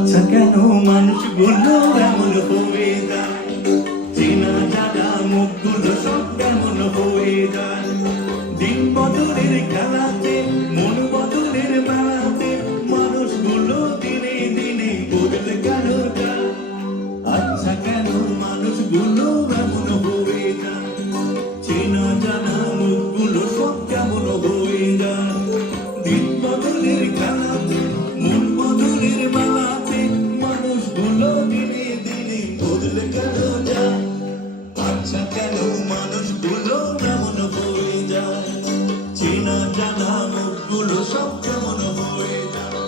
আচ্ছা কেন মানুষগুলো এমন হয়ে যায়, চেনা জানা মুখগুলো সব কেমন হয়ে যায়। দিন বদলের খেলাতে মন বদলের মেলাতে মানুষগুলো দিনে দিনে বদলে গেল যায়। আচ্ছা কেন মানুষগুলো এমন হয়ে যায়, চেনা জানা মুখগুলো সব কেমন হয়ে যায়। দিন বদলের খেলাতে মন বদলের মেলাতে মানুষগুলো দিনে দিনে বদলে গেল যায়। আচ্ছা কেন মানুষগুলো এমন হয়ে যায়, চেনা জানা মুখগুলো সব কেমন হয়ে যায়।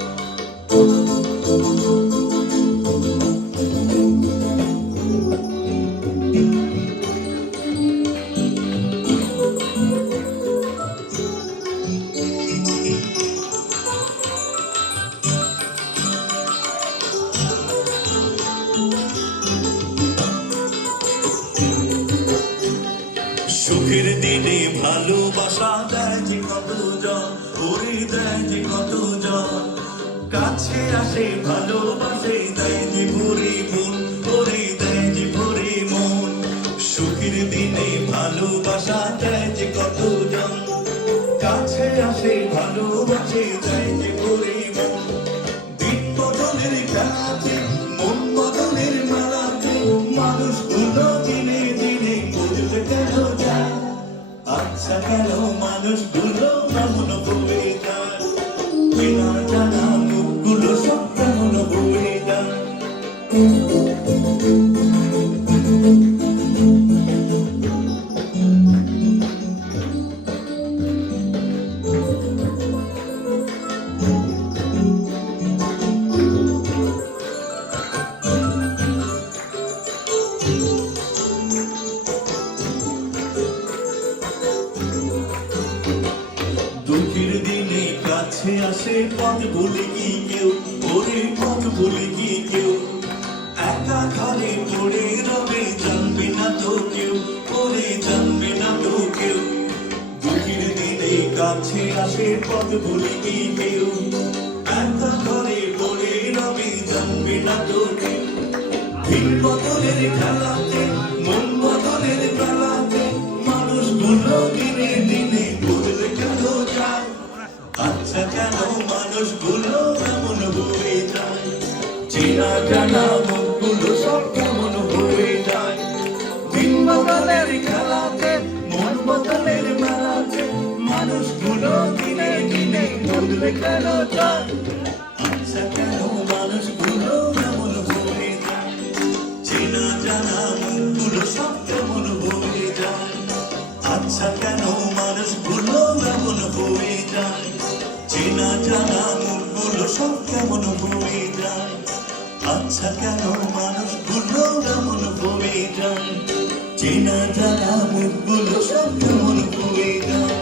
সুখের দিনে ভালোবাসা দেয় যে কতজন, ওরে দেয় যে কতজন। কাছে আসে ভালোবাসে দেয় যে ভরে মন, ওরে দেয় যে ভরে মন। সুখের দিনে ভালোবাসা দেয় যে কতজন, কাছে আসে ভালোবাসে দেয় যে ভরে মন। দিন বদলের খেলাতে মন বদলের মেলাতে মানুষগুলো দিনে দিনে বদলে গেল যায়। আচ্ছা কেন মানুষগুলো কেমন হয়ে যায়, চেনা জানা মুখগুলো সব কেমন হয়ে যায়। দুঃখের দিনে কাছে আসে পথ ভুলে কি কেউ, ওরে পথ ভুলে কি কেউ। একা ঘরে পড়ে রবে জানবে না তো কেউ, ওরে জানবে না তো কেউ। দুঃখের দিনে কাছে আসে পথ ভুলে কি কেউ, একা ঘরে পড়ে রবে জানবে না তো কেউ। দিন বদলের খেলাতে মন বদলের বেলাতে মানুষগুলো দিনে দিনে বদলে গেল যায়। আচ্ছা কেন মানুষগুলো এমন হয়ে যায়, চেনা জানা মুখগুলো সব কেমন হয়ে যায়। দিন বদলের খেলাতে মন বদলের মেলাতে মানুষগুলো দিনে দিনে বদলে গেল যায়। আচ্ছা কেন মানুষগুলো এমন হয়ে যায়, চেনা জানা মুখগুলো সব কেমন হয়ে যায়। আচ্ছা কেন মানুষগুলো এমন হয়ে যায়, চেনা জানা মুখগুলো সব কেমন হয়ে যায়। আচ্ছা কেন মানুষগুলো এমন হয়ে যায়, চেনা জানা মুখগুলো সব কেমন হয়ে যায়।